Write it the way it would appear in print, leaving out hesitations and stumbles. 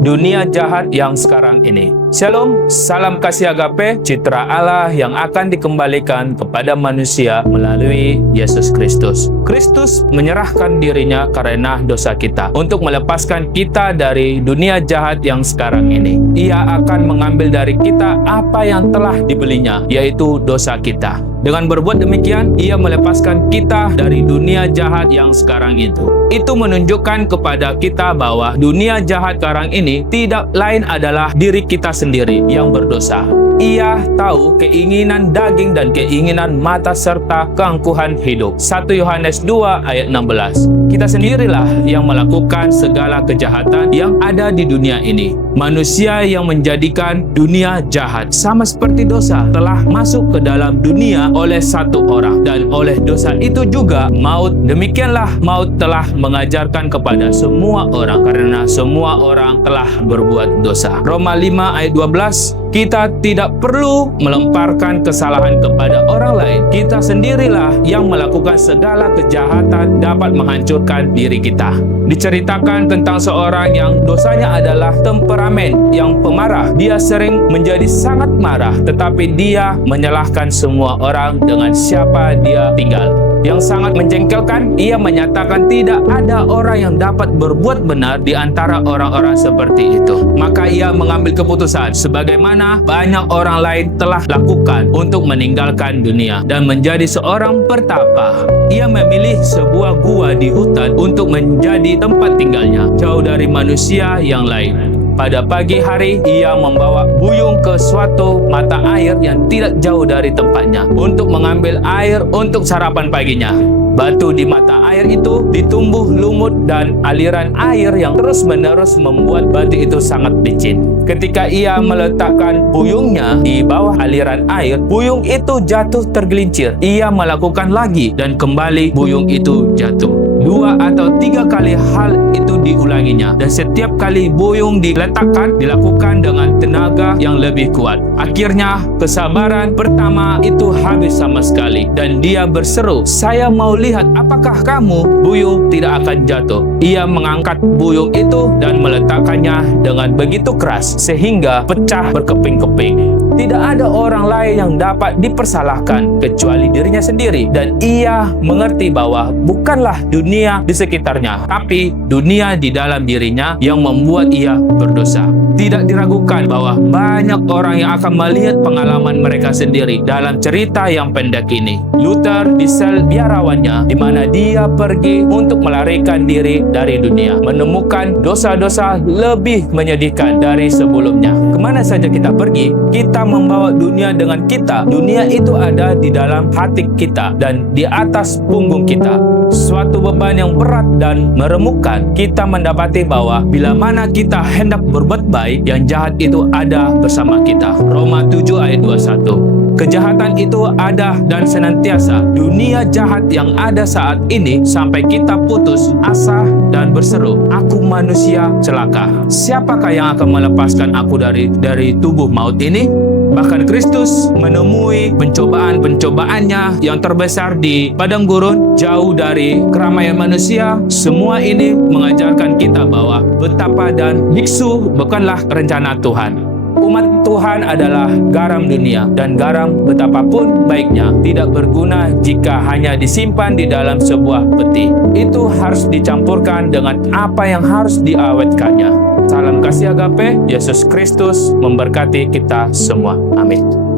dunia jahat yang sekarang ini. Shalom, salam kasih agape, citra Allah yang akan dikembalikan kepada manusia melalui Yesus Kristus. Kristus menyerahkan dirinya karena dosa kita untuk melepaskan kita dari dunia jahat yang sekarang ini. Ia akan mengambil dari kita apa yang telah dibelinya, yaitu dosa kita. Dengan berbuat demikian, ia melepaskan kita dari dunia jahat yang sekarang itu. Itu menunjukkan kepada kita bahwa dunia jahat sekarang ini tidak lain adalah diri kita sendiri yang berdosa. Ia tahu keinginan daging dan keinginan mata serta keangkuhan hidup. 1 Yohanes 2 ayat 16. Kita sendirilah yang melakukan segala kejahatan yang ada di dunia ini. Manusia yang menjadikan dunia jahat, sama seperti dosa telah masuk ke dalam dunia oleh satu orang, dan oleh dosa itu juga maut. Demikianlah maut telah mengajarkan kepada semua orang, karena semua orang telah berbuat dosa. Roma 5 ayat 12. Kita tidak perlu melemparkan kesalahan kepada orang lain. Kita sendirilah yang melakukan segala kejahatan dapat menghancurkan diri kita. Diceritakan tentang seorang yang dosanya adalah temperamen yang pemarah. Dia sering menjadi sangat marah, tetapi dia menyalahkan semua orang dengan siapa dia tinggal. Yang sangat menjengkelkan, ia menyatakan tidak ada orang yang dapat berbuat benar di antara orang-orang seperti itu. Maka ia mengambil keputusan sebagaimana banyak orang lain telah lakukan untuk meninggalkan dunia dan menjadi seorang pertapa. Ia memilih sebuah gua di hutan untuk menjadi tempat tinggalnya, jauh dari manusia yang lain. Pada pagi hari, ia membawa buyung ke suatu mata air yang tidak jauh dari tempatnya untuk mengambil air untuk sarapan paginya. Batu di mata air itu ditumbuh lumut dan aliran air yang terus-menerus membuat batu itu sangat licin. Ketika ia meletakkan buyungnya di bawah aliran air, buyung itu jatuh tergelincir. Ia melakukan lagi dan kembali buyung itu jatuh. 2 atau 3 kali hal itu diulanginya, dan setiap kali buyung diletakkan dilakukan dengan tenaga yang lebih kuat. Akhirnya kesabaran pertama itu habis sama sekali, dan dia berseru, "Saya mau lihat apakah kamu buyung tidak akan jatuh." Ia mengangkat buyung itu dan meletakkannya dengan begitu keras sehingga pecah berkeping-keping. Tidak ada orang lain yang dapat dipersalahkan kecuali dirinya sendiri, dan ia mengerti bahwa bukanlah dunia di sekitarnya, tapi dunia di dalam dirinya yang membuat ia berdosa. Tidak diragukan bahwa banyak orang yang akan melihat pengalaman mereka sendiri dalam cerita yang pendek ini. Luther di sel biarawannya, di mana dia pergi untuk melarikan diri dari dunia, menemukan dosa-dosa lebih menyedihkan dari sebelumnya. Kemana saja kita pergi, kita membawa dunia dengan kita. Dunia itu ada di dalam hati kita dan di atas punggung kita. Suatu beban yang berat dan meremukkan. Kita mendapati bahwa bila mana kita hendak berbuat baik, yang jahat itu ada bersama kita. Roma 7 ayat 21. Kejahatan itu ada dan senantiasa. Dunia jahat yang ada saat ini sampai kita putus asa dan berseru, "Aku manusia celaka. Siapakah yang akan melepaskan aku dari tubuh maut ini?" Bahkan Kristus menemui pencobaan-pencobaannya yang terbesar di padang gurun, jauh dari keramaian manusia. Semua ini mengajarkan kita bahwa betapa dan biksu bukanlah rencana Tuhan. Umat Tuhan adalah garam dunia, dan garam betapapun baiknya tidak berguna jika hanya disimpan di dalam sebuah peti. Itu harus dicampurkan dengan apa yang harus diawetkannya. Salam kasih agape, Yesus Kristus memberkati kita semua. Amin.